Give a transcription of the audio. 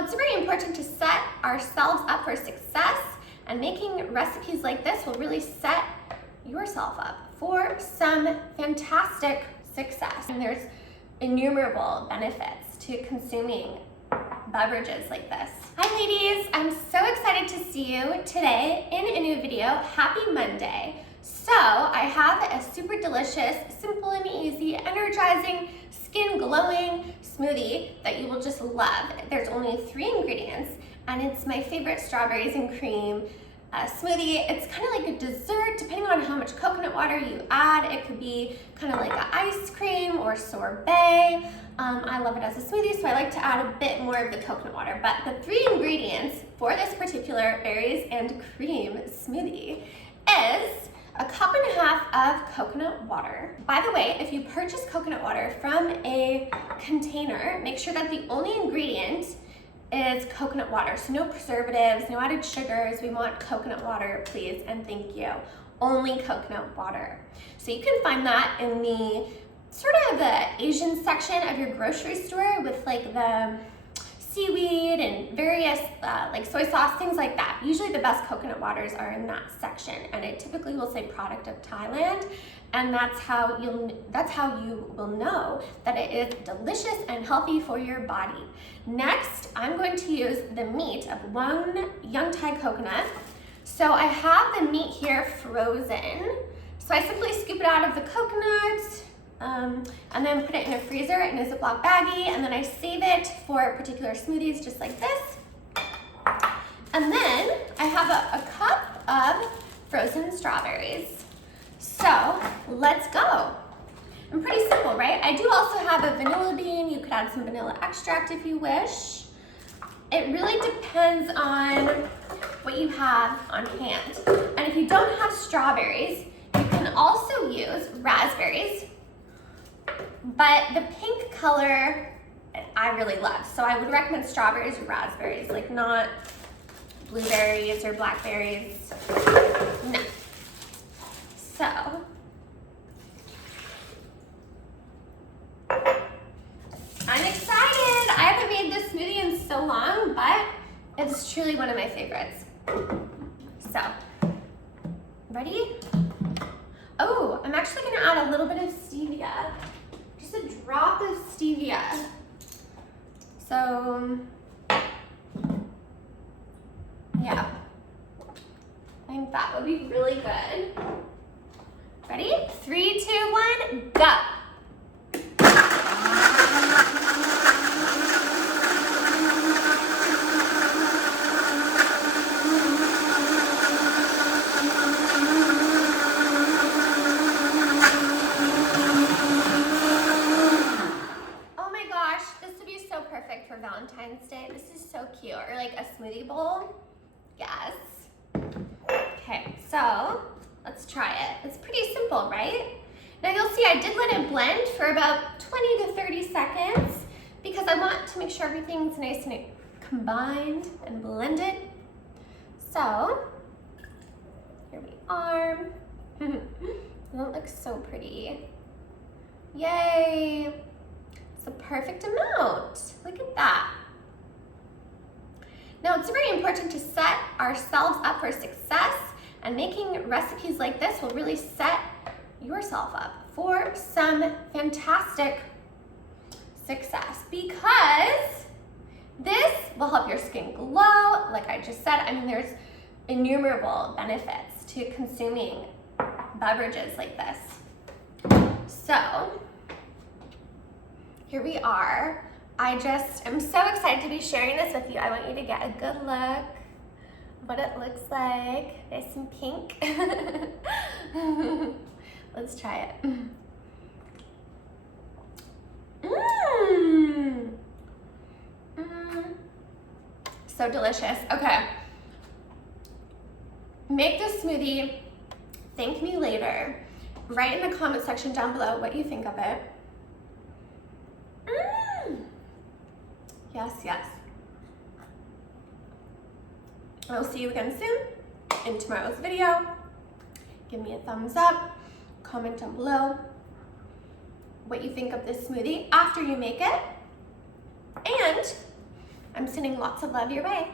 Now, it's very important to set ourselves up for success, and making recipes like this will really set yourself up for some fantastic success. And there's innumerable benefits to consuming beverages like this. Hi ladies, I'm so excited to see you today in a new video. Happy Monday. So I have a super delicious, simple and easy, energizing, skin glowing smoothie that you will just love. There's only 3 ingredients and it's my favorite strawberries and cream smoothie. It's kind of like a dessert depending on how much coconut water you add. It could be kind of like an ice cream or sorbet. I love it as a smoothie, so I like to add a bit more of the coconut water. But the 3 ingredients for this particular berries and cream smoothie is a 1.5 cups of coconut water. By the way, if you purchase coconut water from a container, make sure that the only ingredient is coconut water. So no preservatives, no added sugars. We want coconut water, please, and thank you. Only coconut water. So you can find that in the sort of the Asian section of your grocery store with like the seaweed and various like soy sauce, things like that. Usually the best coconut waters are in that section, and it typically will say product of Thailand, and that's how you will know that it is delicious and healthy for your body. Next, I'm going to use the meat of 1 young Thai coconut. So I have the meat here frozen. So I simply scoop it out of the coconut, and then put it in a freezer in a Ziploc baggie, and then I save it for particular smoothies just like this. And then I have a cup of frozen strawberries. So let's go. And pretty simple, right? I do also have a vanilla bean. You could add some vanilla extract if you wish. It really depends on what you have on hand. And if you don't have strawberries, you can also use raspberries. But the pink color I really love, so I would recommend strawberries or raspberries, like not blueberries or blackberries. No. So I'm excited. I haven't made this smoothie in so long, but it's truly one of my favorites. So, ready? Oh, I'm actually gonna add a little bit of stevia. Just a drop of stevia. So, yeah. I think that would be really good. Ready? 3, 2, 1, go. Perfect for Valentine's Day. This is so cute. Or like a smoothie bowl. Yes. Okay, so let's try it. It's pretty simple, right? Now you'll see I did let it blend for about 20 to 30 seconds because I want to make sure everything's nice and combined and blended. So here we are. That looks so pretty. Yay. It's the perfect amount. Look at that. Now, it's very important to set ourselves up for success, and making recipes like this will really set yourself up for some fantastic success, because this will help your skin glow. Like I just said, I mean, there's innumerable benefits to consuming beverages like this. So here we are. I just am so excited to be sharing this with you. I want you to get a good look of what it looks like. Nice and pink. Let's try it. So delicious. Okay. Make this smoothie. Thank me later. Write in the comment section down below what you think of it. Yes, yes. I'll see you again soon in tomorrow's video. Give me a thumbs up, comment down below what you think of this smoothie after you make it, and I'm sending lots of love your way.